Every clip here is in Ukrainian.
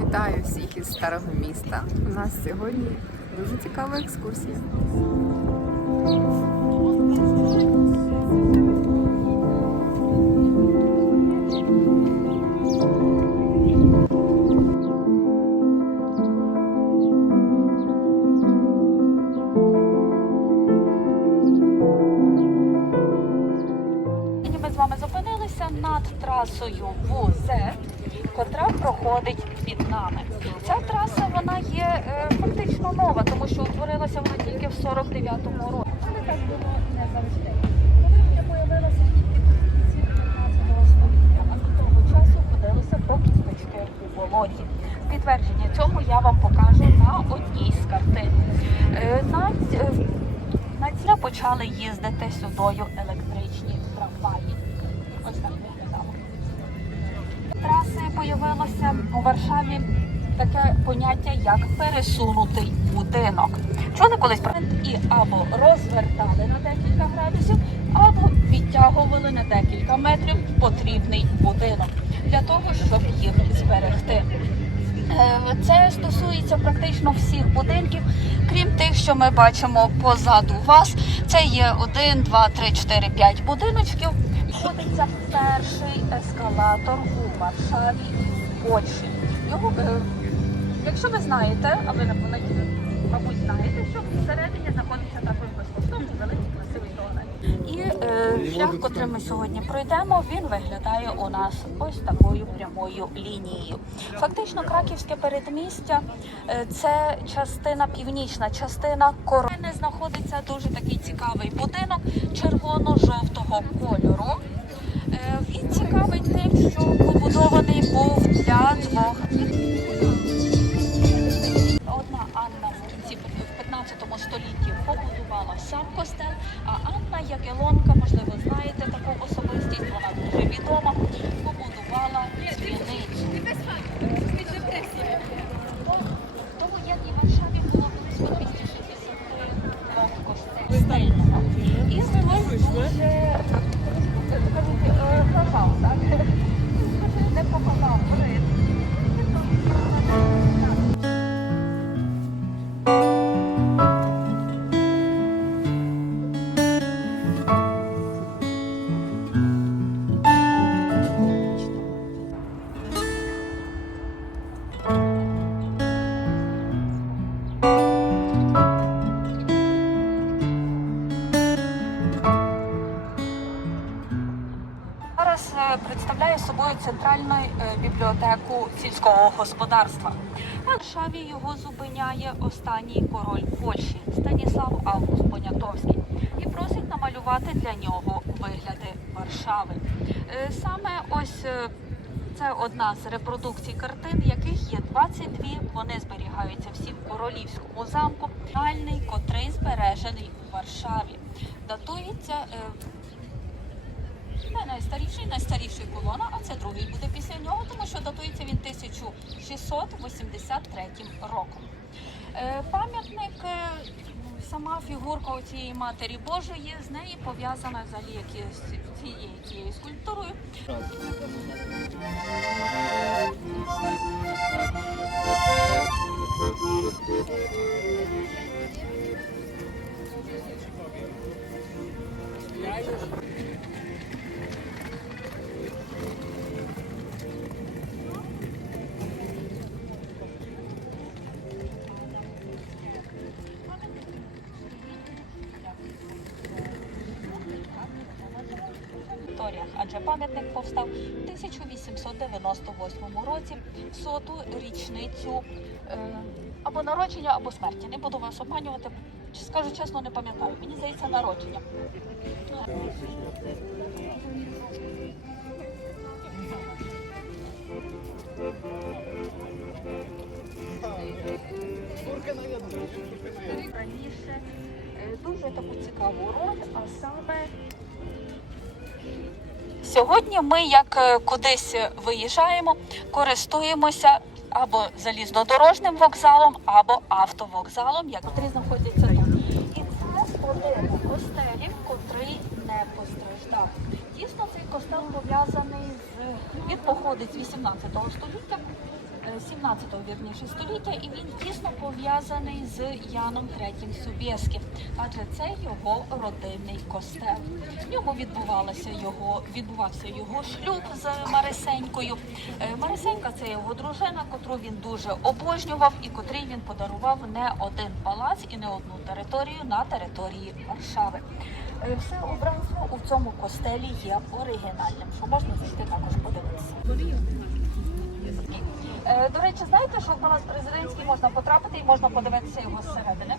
Вітаю всіх із старого міста. У нас сьогодні дуже цікава екскурсія. Ми з вами зупинилися над трасою ВУЗ, котра проходить під нами. Ця траса вона є е, фактично нова, тому що утворилася вона тільки в 49-му році. Але так було не завжди. Вона появилася тільки в кінці 15 століття, а до того часу ходилося по кісточки у болоті. Підтвердження цьому я вам покажу на одній з картин. Е, На, е, на ця почали їздити сюдою Варшаві таке поняття, як пересунутий будинок. Чули колись і або розвертали на декілька градусів, або відтягували на декілька метрів потрібний будинок для того, щоб їх зберегти. Е, Це стосується практично всіх будинків, крім тих, що ми бачимо позаду вас. Це є 1, 2, 3, 4, 5 будиночків. Знаходиться перший ескалатор у Варшаві Польщі. Його, е, якщо ви знаєте, а ви мабуть, знаєте, що всередині знаходиться також безкоштовний великий красивий туалет. І е, шлях, котрим ми сьогодні пройдемо, він виглядає у нас ось такою прямою лінією. Фактично, краківське передмістя е, це частина північна, частина корони. знаходиться дуже такий цікавий будинок червоно-жовтого кольору. Е, Він цікавий тим, що побудований був для двох. Одна Анна в кінці в 15 столітті побудувала сам костел, а Анна Ягелонка, можливо, знаєте таку особистість, вона дуже відома, побудувала дзвіницю. Собою центральну е, бібліотеку сільського господарства. В Варшаві його зупиняє останній король Польщі Станіслав Август Понятовський і просить намалювати для нього вигляди Варшави. Е, Саме ось е, це одна з репродукцій картин, яких є 22. Вони зберігаються всі в королівському замку. Реальний, котрий збережений у Варшаві. Датується. Це найстаріший, найстаріший колона, а це другий буде після нього, тому що датується він 1683 роком. Е, Пам'ятник, е, сама фігурка цієї Матері Божої, з неї пов'язана взагалі цією, цією скульптурою. Вікторіях, адже пам'ятник повстав в 1898 році в соту річницю е, або народження, або смерті. Не буду вас обманювати. Скажу чесно, не пам'ятаю. Мені здається, народження. Раніше е, дуже таку цікаву роль, а саме Сьогодні ми, як е, кудись виїжджаємо, користуємося або залізнодорожним вокзалом, або автовокзалом, як котрі знаходяться тут. І це один костелів, котрий не постраждав. Дійсно, цей костел пов'язаний з він походить з 18 століття. Е, 17-го вірніше століття, і він тісно пов'язаний з Яном III Собєським, адже це його родинний костел. В ньому відбувалося його, відбувався його шлюб з Марисенькою. Е, Марисенька це його дружина, котру він дуже обожнював і котрій він подарував не один палац і не одну територію на території Варшави. Е, Все убранство у цьому костелі є оригінальним, що можна зайти також подивитися. Е, До речі, знаєте, що в палац президентський можна потрапити і можна подивитися його зсередини?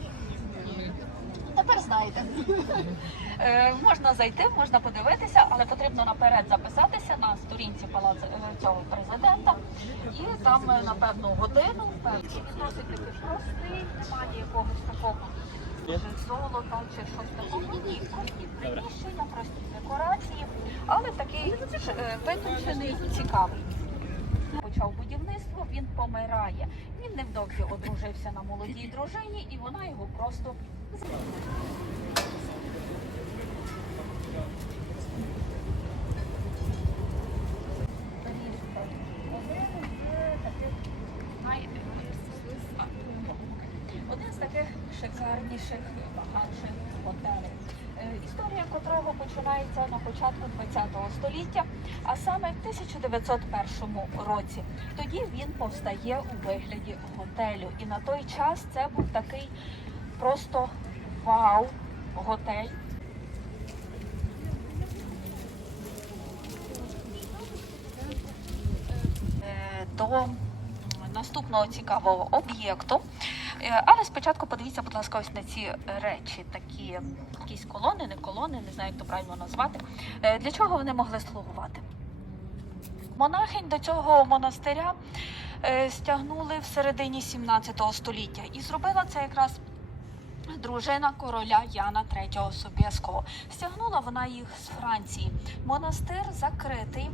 Тепер знаєте. Е, можна зайти, можна подивитися, але потрібно наперед записатися на сторінці палацу е, цього президента. І там на певну годину, певний досить такий простий, немає якогось такого золота чи щось такого. Ні, прості приміщення, прості декорації, але такий витончений, цікавий. Почав будівництво, він помирає. Він невдовзі одружився на молодій дружині, і вона його просто один з таких шикарніших, багатших готелів. Е, Історія котрого починається на початку ХХ століття, а саме в 1901 році. Тоді він повстає у вигляді готелю. І на той час це був такий просто вау готель. Е, До наступного цікавого об'єкту. Е, Але спочатку подивіться, будь ласка, ось на ці речі, такі якісь колони, не колони, не знаю, як то правильно назвати. Е, Для чого вони могли слугувати? Монахинь до цього монастиря е, стягнули в середині 17 століття і зробила це якраз дружина короля Яна III Собєського. Стягнула вона їх з Франції. Монастир закритий.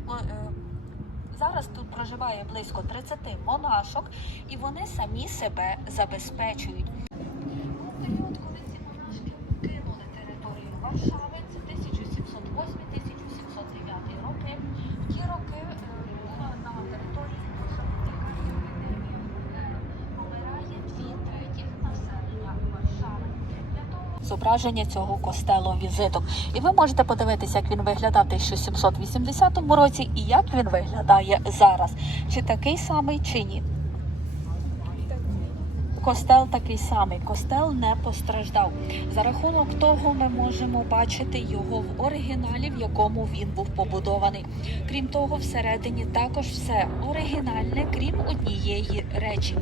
Зараз тут проживає близько 30 монашок, і вони самі себе забезпечують. У період, коли ці монашки покинули територію Варшави, це 1708-1709 роки. В ті роки е, була на території Варшави помирає дві третіх населення Варшави. Для того зображення цього костелу візиток. І ви можете подивитися, як він виглядав в 1780 році і як він виглядає зараз. Чи такий самий, чи ні. Костел такий самий, костел не постраждав. За рахунок того ми можемо бачити його в оригіналі, в якому він був побудований. Крім того, всередині також все оригінальне, крім однієї речі.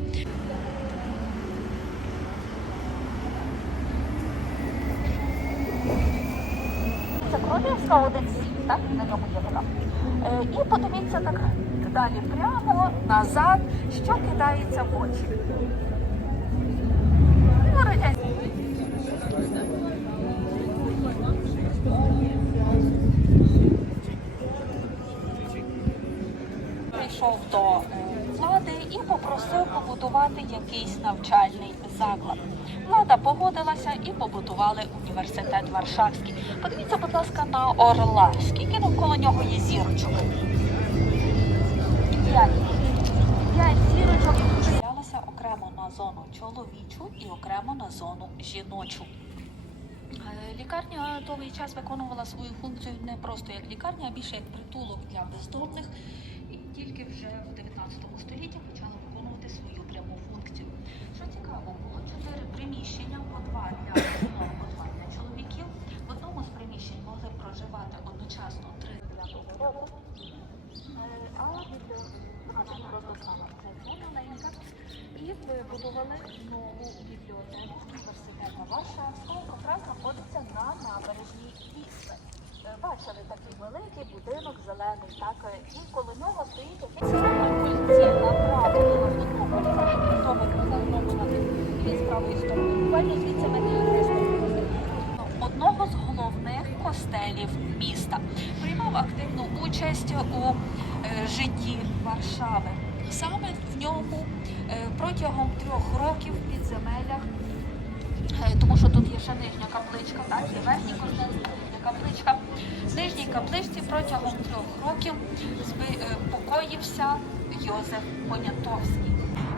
Це Королівська 1.7, так? На ньому є вода. Е, і подивіться так далі прямо назад, що кидається в очі. Ну. Прийшов до е, влади і попросив побудувати якийсь навчальний заклад. Влада погодилася і побудували університет Варшавський. Подивіться, будь ласка, на орла. Скільки навколо нього є зірочок? П'ять. Зірочок поділялося окремо на зону чоловічу і окремо на зону жіночу. Е, Лікарня довгий час виконувала свою функцію не просто як лікарня, а більше як притулок для бездомних. І тільки вже в 19 столітті почала виконувати свою пряму функцію. Що цікаво, було чотири приміщення, по два для жінок, по два для чоловіків. В одному з приміщень могли проживати одночасно три дев'ятого року. Е, А біля вона просто стала вже маленька. І вибудували нову бібліотеку університету Варшавського, яка знаходиться на набережній Вісли. Е, Бачили такий великий будинок зелений, так е, і коло нього стоїть якийсь і з. Буквально звідси одного з головних костелів міста. Приймав активну участь у е, житті Варшави. Саме в ньому е, протягом трьох років в підземеллях, е, тому що тут є ще нижня капличка, так, є верхній костел, капличка. В нижній капличці протягом трьох років е, покоївся Йозеф Понятовський.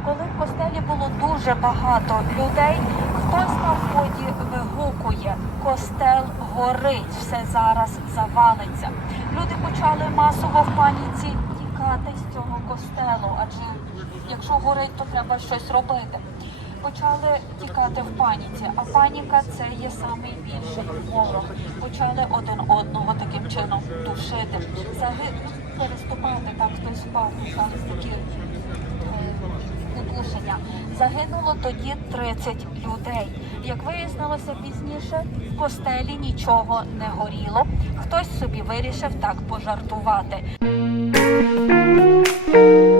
коли в костелі було дуже багато людей, хтось на вході вигукує, костел горить, все зараз завалиться. Люди почали масово в паніці тікати з цього костелу, адже якщо горить, то треба щось робити. Почали тікати в паніці, а паніка це є найбільший ворог. Почали один одного таким чином душити, Заги... переступати так, хтось впав, стались такі е, удушення. Загинуло тоді 30 людей. Як вияснилося пізніше, в костелі нічого не горіло. Хтось собі вирішив так пожартувати. Música